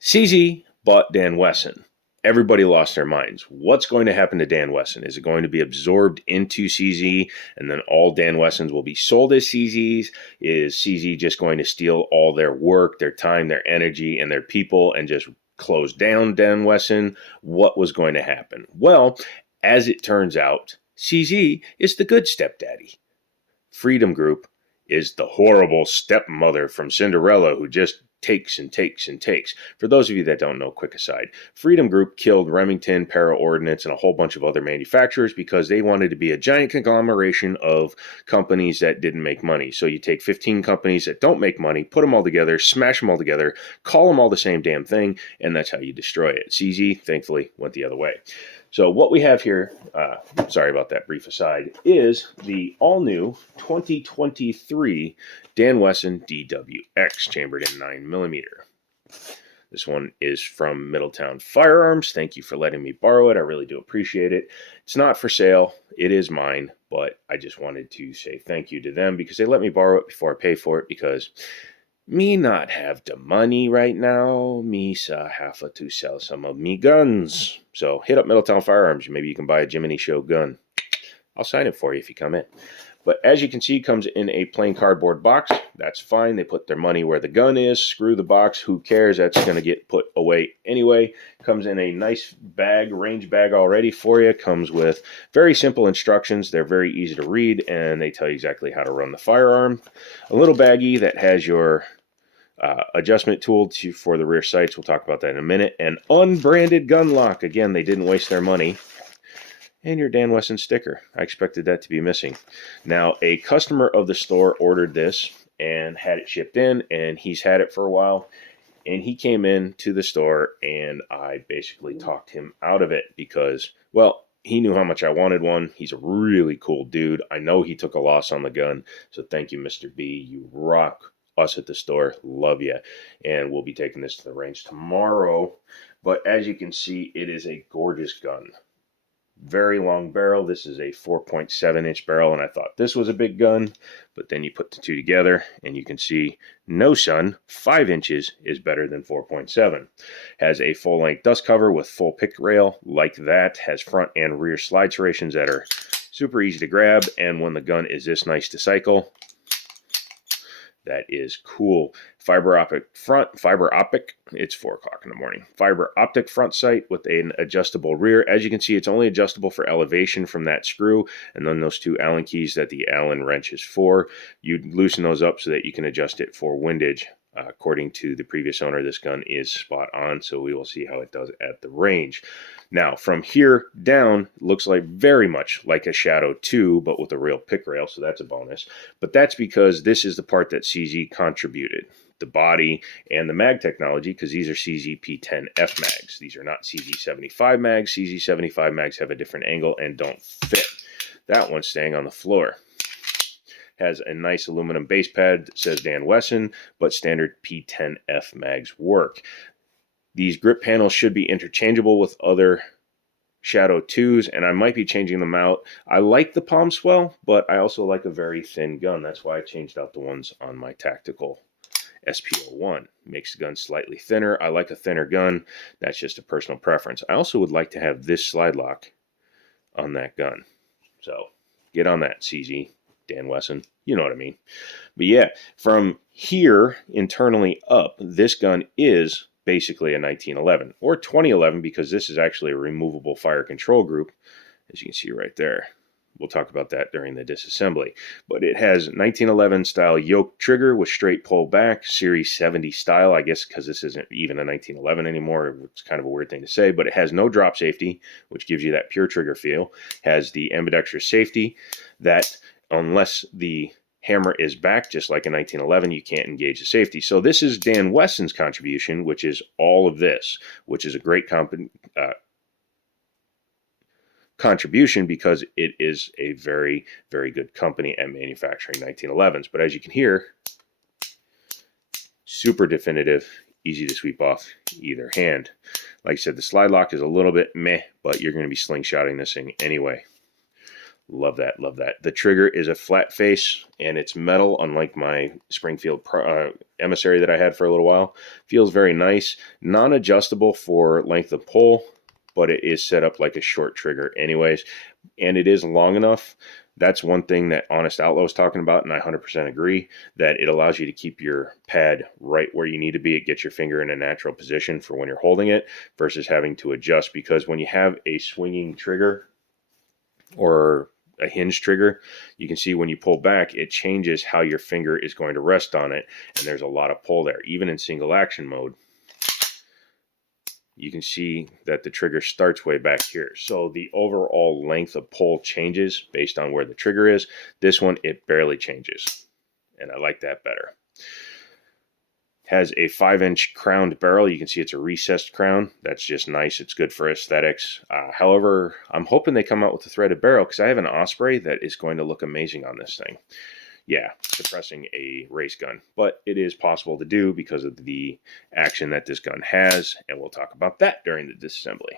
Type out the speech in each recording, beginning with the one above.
CZ bought Dan Wesson. Everybody lost their minds. What's going to happen to Dan Wesson? Is it going to be absorbed into CZ and then all Dan Wessons will be sold as CZs? Is CZ just going to steal all their work, their time, their energy, and their people and just close down Dan Wesson? What was going to happen? Well, as it turns out, CZ is the good stepdaddy. Freedom Group is the horrible stepmother from Cinderella who just takes and takes and takes. For those of you that don't know, quick aside, Freedom Group killed Remington, Para Ordnance, and a whole bunch of other manufacturers because they wanted to be a giant conglomeration of companies that didn't make money. So you take 15 companies that don't make money, put them all together, smash them all together, call them all the same damn thing, and that's how you destroy it. CZ, thankfully, went the other way. So what we have here, sorry about that brief aside, is the all-new 2023 Dan Wesson DWX, chambered in 9mm. This one is from Middletown Firearms. Thank you for letting me borrow it. I really do appreciate it. It's not for sale. It is mine, but I just wanted to say thank you to them because they let me borrow it before I pay for it because me not have the money right now. Me have to sell some of me guns. So hit up Middletown Firearms. Maybe you can buy a Jiminy Show gun. I'll sign it for you if you come in. But as you can see, it comes in a plain cardboard box. That's fine. They put their money where the gun is. Screw the box. Who cares? That's going to get put away anyway. Comes in a nice bag, range bag already for you. Comes with very simple instructions. They're very easy to read, and they tell you exactly how to run the firearm. A little baggie that has your adjustment tool for the rear sights. We'll talk about that in a minute. An unbranded gun lock. Again, they didn't waste their money. And your Dan Wesson sticker. I expected that to be missing. Now, a customer of the store ordered this and had it shipped in, and he's had it for a while. And he came in to the store, and I basically talked him out of it because, well, he knew how much I wanted one. He's a really cool dude. I know he took a loss on the gun, so thank you, Mr. B. You rock. Us at the store, love you. And we'll be taking this to the range tomorrow. But as you can see, it is a gorgeous gun. Very long barrel. This is a 4.7-inch barrel, and I thought this was a big gun, but then you put the two together, and you can see, no son, 5 inches is better than 4.7. Has a full-length dust cover with full pick rail, like that. Has front and rear slide serrations that are super easy to grab, and when the gun is this nice to cycle, that is cool. Fiber optic, it's 4 o'clock in the morning. Fiber optic front sight with an adjustable rear. As you can see, it's only adjustable for elevation from that screw, and then those 2 Allen keys that the Allen wrench is for. You loosen those up so that you can adjust it for windage. According to the previous owner, this gun is spot on, so we will see how it does at the range. Now, from here down, looks like very much like a Shadow 2, but with a real pick rail, so that's a bonus. But that's because this is the part that CZ contributed. The body and the mag technology, because these are CZ P10F mags. These are not CZ75 mags. CZ75 mags have a different angle and don't fit. That one's staying on the floor. Has a nice aluminum base pad that says Dan Wesson, but standard P10F mags work. These grip panels should be interchangeable with other Shadow 2s, and I might be changing them out. I like the palm swell, but I also like a very thin gun. That's why I changed out the ones on my tactical SP01. Makes the gun slightly thinner. I like a thinner gun. That's just a personal preference. I also would like to have this slide lock on that gun. So get on that, CZ. Dan Wesson, you know what I mean. But yeah, from here internally up, this gun is basically a 1911 or 2011 because this is actually a removable fire control group, as you can see right there. We'll talk about that during the disassembly. But it has 1911 style yoke trigger with straight pull back, Series 70 style, I guess because this isn't even a 1911 anymore. It's kind of a weird thing to say, but it has no drop safety, which gives you that pure trigger feel. Has the ambidextrous safety that unless the hammer is back, just like in 1911, you can't engage the safety. So this is Dan Wesson's contribution, which is all of this, which is a great contribution because it is a very, very good company at manufacturing 1911s. But as you can hear, super definitive, easy to sweep off either hand. Like I said, the slide lock is a little bit meh, but you're going to be slingshotting this thing anyway. Love that, love that. The trigger is a flat face and it's metal, unlike my Springfield Emissary that I had for a little while. Feels very nice. Non-adjustable for length of pull, but it is set up like a short trigger anyways, and it is long enough. That's one thing that Honest Outlaw was talking about, and I 100% agree, that it allows you to keep your pad right where you need to be. It gets your finger in a natural position for when you're holding it versus having to adjust, because when you have a swinging trigger or a hinge trigger, you can see when you pull back, it changes how your finger is going to rest on it, and there's a lot of pull there. Even in single action mode, you can see that the trigger starts way back here. So the overall length of pull changes based on where the trigger is. This one, it barely changes, and I like that better. Has a 5-inch crowned barrel. You can see it's a recessed crown. That's just nice. It's good for aesthetics. However, I'm hoping they come out with a threaded barrel, because I have an Osprey that is going to look amazing on this thing. Yeah, suppressing a race gun, but it is possible to do because of the action that this gun has, and we'll talk about that during the disassembly.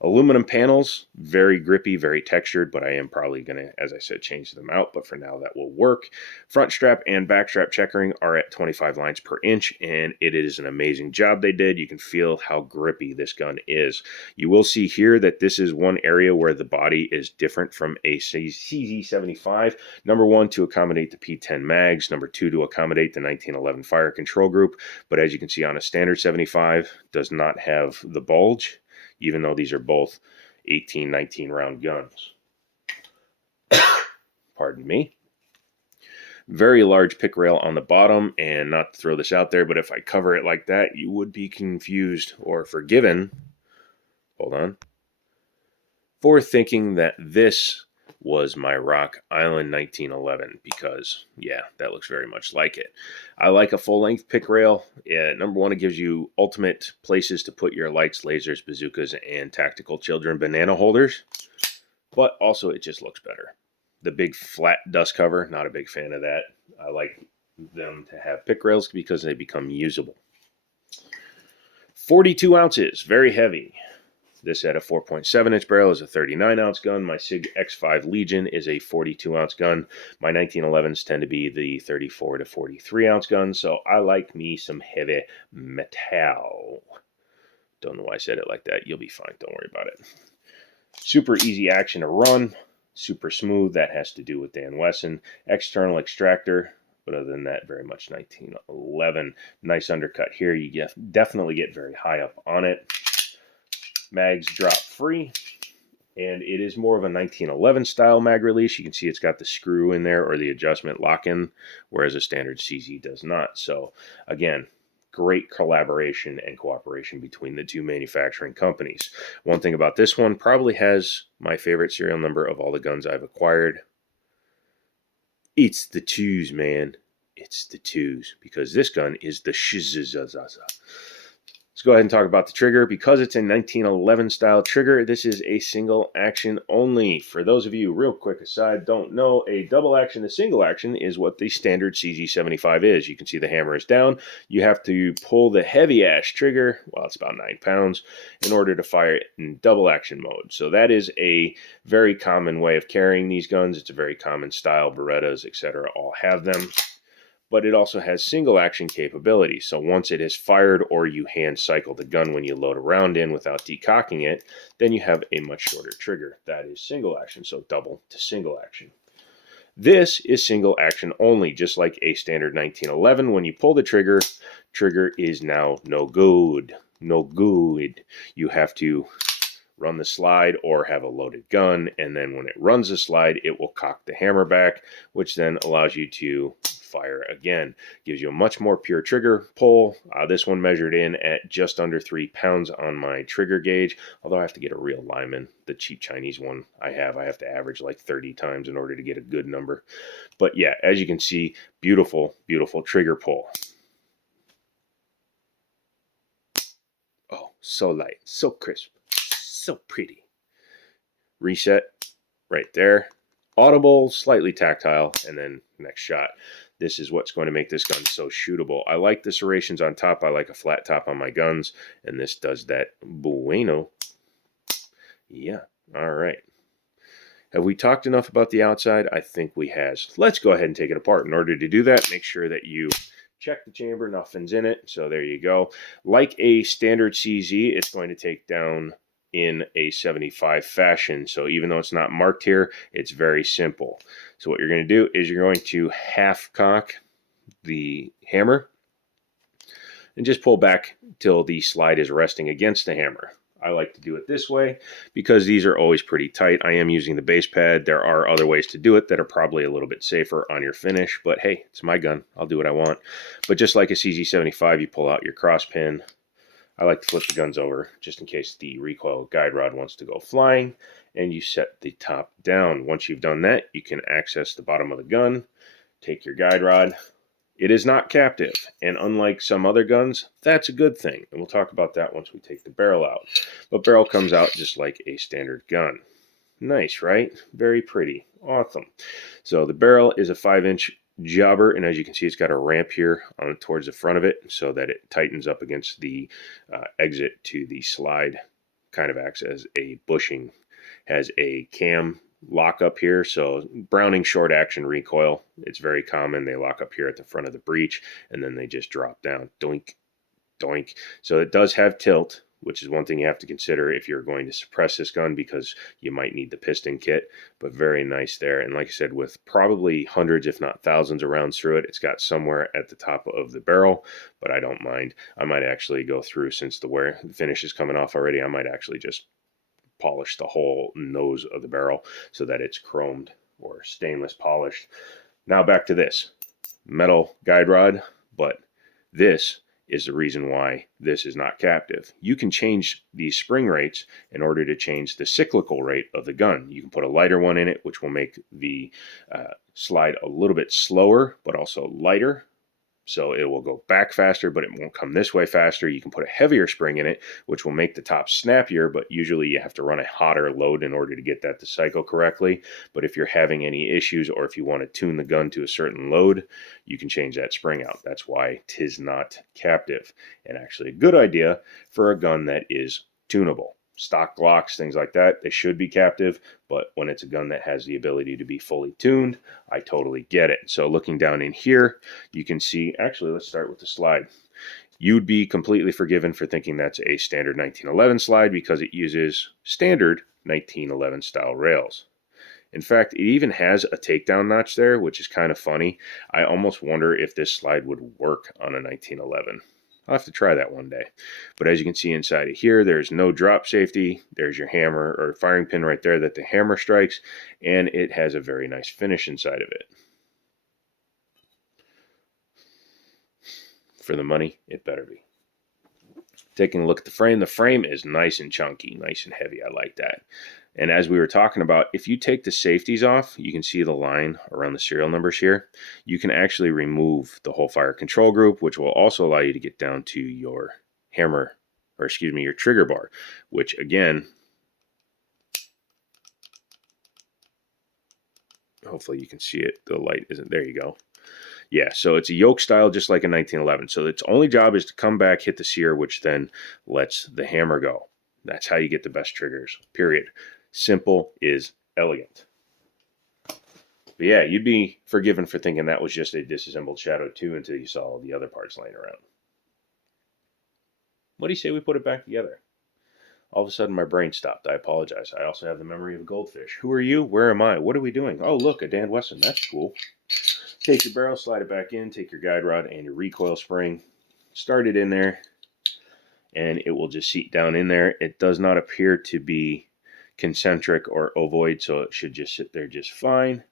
Aluminum panels, very grippy, very textured, but I am probably going to, as I said, change them out, but for now that will work. Front strap and back strap checkering are at 25 lines per inch, and it is an amazing job they did. You can feel how grippy this gun is. You will see here that this is one area where the body is different from a CZ75. Number one, to accommodate the P10 mags. Number two, to accommodate the 1911 fire control group. But as you can see on a standard 75, does not have the bulge, even though these are both 18, 19 round guns. Pardon me. Very large pick rail on the bottom, and not to throw this out there, but if I cover it like that, you would be confused or forgiven, hold on, for thinking that this was my Rock Island 1911, because, yeah, that looks very much like it. I like a full-length pick rail. Number one, it gives you ultimate places to put your lights, lasers, bazookas, and tactical children banana holders, but also it just looks better. The big flat dust cover, not a big fan of that. I like them to have pick rails because they become usable. 42 ounces, very heavy. This at a 4.7-inch barrel is a 39-ounce gun. My SIG X5 Legion is a 42-ounce gun. My 1911s tend to be the 34 to 43-ounce guns, so I like me some heavy metal. Don't know why I said it like that. You'll be fine. Don't worry about it. Super easy action to run. Super smooth. That has to do with Dan Wesson. External extractor. But other than that, very much 1911. Nice undercut here. You definitely get very high up on it. Mags drop free, and it is more of a 1911 style mag release. You can see it's got the screw in there, or the adjustment lock-in, whereas a standard CZ does not. So again, great collaboration and cooperation between the two manufacturing companies. One thing about this one, probably has my favorite serial number of all the guns I've acquired. It's the 2s, man. It's the 2s, because this gun is the Shizazaza. Let's go ahead and talk about the trigger. Because it's a 1911 style trigger, this is a single action only. For those of you, real quick aside, don't know, a double action to single action is what the standard CZ75 is. You can see the hammer is down. You have to pull the heavy ash trigger, well, it's about 9 pounds, in order to fire it in double action mode. So that is a very common way of carrying these guns. It's a very common style. Berettas, etc. all have them. But it also has single action capability. So once it is fired, or you hand cycle the gun when you load a round in without decocking it, then you have a much shorter trigger. That is single action, so double to single action. This is single action only, just like a standard 1911. When you pull the trigger, trigger is now no good. No good. You have to run the slide or have a loaded gun, and then when it runs the slide, it will cock the hammer back, which then allows you to fire again. Gives you a much more pure trigger pull. This one measured in at just under 3 pounds on my trigger gauge, although I have to get a real Lyman. The cheap Chinese one I have to average like 30 times in order to get a good number. But yeah, as you can see, beautiful, beautiful trigger pull. Oh, so light, so crisp, so pretty. Reset right there. Audible, slightly tactile, and then next shot. This is what's going to make this gun so shootable. I like the serrations on top. I like a flat top on my guns, and this does that bueno. Yeah, all right. Have we talked enough about the outside? I think we has. Let's go ahead and take it apart. In order to do that, make sure that you check the chamber, nothing's in it. So there you go. Like a standard CZ, it's going to take down in a 75 fashion. So even though it's not marked here, it's very simple. So what you're going to do is you're going to half cock the hammer and just pull back till the slide is resting against the hammer. I like to do it this way because these are always pretty tight. I am using the base pad. There are other ways to do it that are probably a little bit safer on your finish, but hey, it's my gun. I'll do what I want. But just like a CZ75, you pull out your cross pin. I like to flip the guns over just in case the recoil guide rod wants to go flying, and you set the top down. Once you've done that, you can access the bottom of the gun, take your guide rod. It is not captive, and unlike some other guns, that's a good thing, and we'll talk about that once we take the barrel out. But barrel comes out just like a standard gun. Nice, right? Very pretty. Awesome. So the barrel is a 5-inch jobber, and as you can see, it's got a ramp here on towards the front of it so that it tightens up against the exit to the slide. Kind of acts as a bushing. Has a cam lock up here, so Browning short action recoil, it's very common. They lock up here at the front of the breech and then they just drop down, doink, doink. So it does have tilt, which is one thing you have to consider if you're going to suppress this gun, because you might need the piston kit. But very nice there, and like I said, with probably hundreds if not thousands of rounds through it, it's got somewhere at the top of the barrel, but I don't mind. I might actually go through, since the finish is coming off already, I might actually just polish the whole nose of the barrel so that it's chromed or stainless polished. Now back to this metal guide rod, but this is the reason why this is not captive. You can change these spring rates in order to change the cyclical rate of the gun. You can put a lighter one in it, which will make the slide a little bit slower, but also lighter. So it will go back faster, but it won't come this way faster. You can put a heavier spring in it, which will make the top snappier, but usually you have to run a hotter load in order to get that to cycle correctly. But if you're having any issues, or if you want to tune the gun to a certain load, you can change that spring out. That's why 'tis not captive, and actually a good idea for a gun that is tunable. Stock Glocks, things like that, they should be captive, but when it's a gun that has the ability to be fully tuned, I totally get it. So looking down in here, you can see, actually, let's start with the slide. You'd be completely forgiven for thinking that's a standard 1911 slide because it uses standard 1911 style rails. In fact, it even has a takedown notch there, which is kind of funny. I almost wonder if this slide would work on a 1911. I'll have to try that one day. But as you can see inside of here, there's no drop safety. There's your hammer or firing pin right there that the hammer strikes, and it has a very nice finish inside of it. For the money, it better be. Taking a look at the frame is nice and chunky, nice and heavy. I like that. And as we were talking about, if you take the safeties off, you can see the line around the serial numbers here. You can actually remove the whole fire control group, which will also allow you to get down to your hammer, or excuse me, your trigger bar, which again, hopefully you can see it. The light isn't, there you go. Yeah, so it's a yoke style just like a 1911. So its only job is to come back, hit the sear, which then lets the hammer go. That's how you get the best triggers, period. Simple is elegant. But yeah, you'd be forgiven for thinking that was just a disassembled Shadow 2 until you saw all the other parts laying around. What do you say we put it back together? All of a sudden my brain stopped. I apologize. I also have the memory of a goldfish. Who are you? Where am I? What are we doing? Oh, look, a Dan Wesson. That's cool. Take your barrel, slide it back in, take your guide rod and your recoil spring, start it in there, and it will just seat down in there. It does not appear to be concentric or ovoid, so it should just sit there just fine.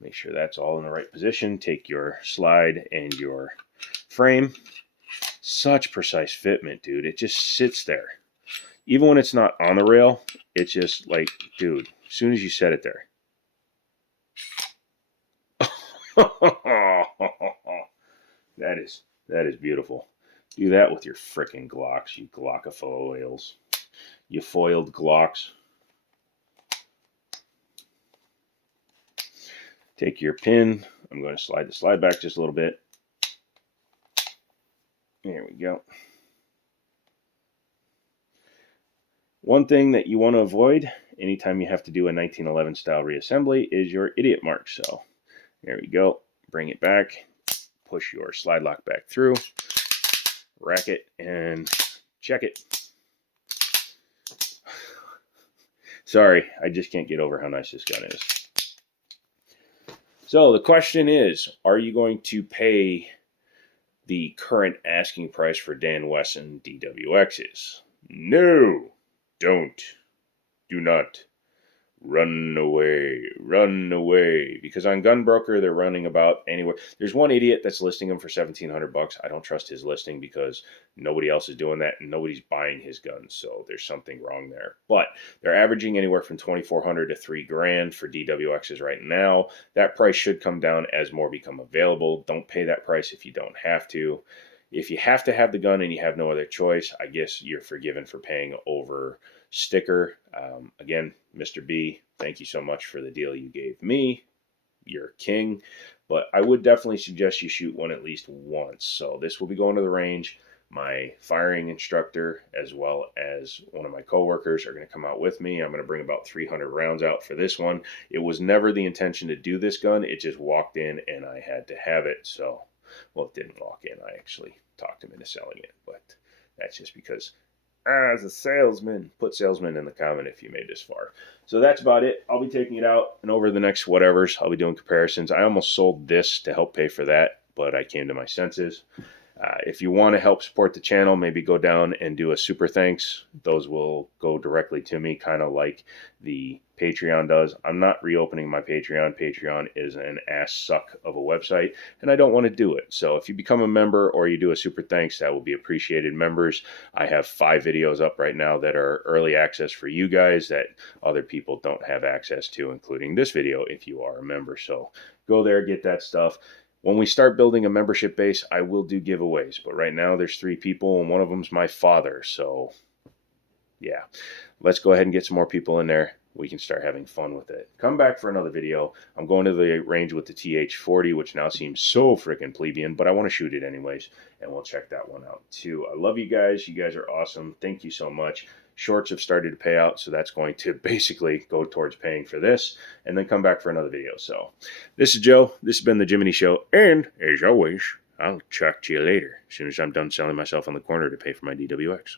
Make sure that's all in the right position. Take your slide and your frame. Such precise fitment, dude. It just sits there. Even when it's not on the rail, it's just like, dude, as soon as you set it there. That is beautiful. Do that with your frickin' Glocks, you Glockofoils. You foiled Glocks. Take your pin. I'm going to slide the slide back just a little bit. There we go. One thing that you want to avoid anytime you have to do a 1911 style reassembly is your idiot mark. So there we go. Bring it back, push your slide lock back through, rack it, and check it. Sorry, I just can't get over how nice this gun is. So the question is, are you going to pay the current asking price for Dan Wesson DWXs? No, don't. Do not. Run away. Because on Gunbroker, they're running about anywhere. There's one idiot that's listing them for $1,700. I don't trust his listing because nobody else is doing that and nobody's buying his guns. So there's something wrong there. But they're averaging anywhere from $2,400 to $3,000 for DWXs right now. That price should come down as more become available. Don't pay that price if you don't have to. If you have to have the gun and you have no other choice, I guess you're forgiven for paying over sticker. Again, Mr. B, thank you so much for the deal you gave me. You're king. But I would definitely suggest you shoot one at least once. So this will be going to the range. My firing instructor, as well as one of my coworkers, are going to come out with me. I'm going to bring about 300 rounds out for this one. It was never the intention to do this gun. It just walked in and I had to have it. So, well, it didn't walk in. I actually talked him into selling it. But that's just because as a salesman, put salesman in the comment if you made this far. So that's about it. I'll be taking it out, and over the next whatevers, I'll be doing comparisons. I almost sold this to help pay for that, but I came to my senses. If you want to help support the channel, maybe go down and do a super thanks. Those will go directly to me, kind of like the Patreon does. I'm not reopening my Patreon. Patreon is an ass suck of a website, and I don't want to do it. So if you become a member or you do a super thanks, that will be appreciated. Members, I have 5 videos up right now that are early access for you guys that other people don't have access to, including this video if you are a member. So go there, get that stuff. When we start building a membership base, I will do giveaways. But right now there's 3 people, and one of them's my father. So yeah, let's go ahead and get some more people in there. We can start having fun with it. Come back for another video. I'm going to the range with the TH40, which now seems so freaking plebeian, but I want to shoot it anyways, and we'll check that one out too. I love you guys. You guys are awesome. Thank you so much. Shorts have started to pay out, so that's going to basically go towards paying for this, and then come back for another video. So this is Joe. This has been the Jiminy Show, and as always, I'll talk to you later as soon as I'm done selling myself on the corner to pay for my DWX.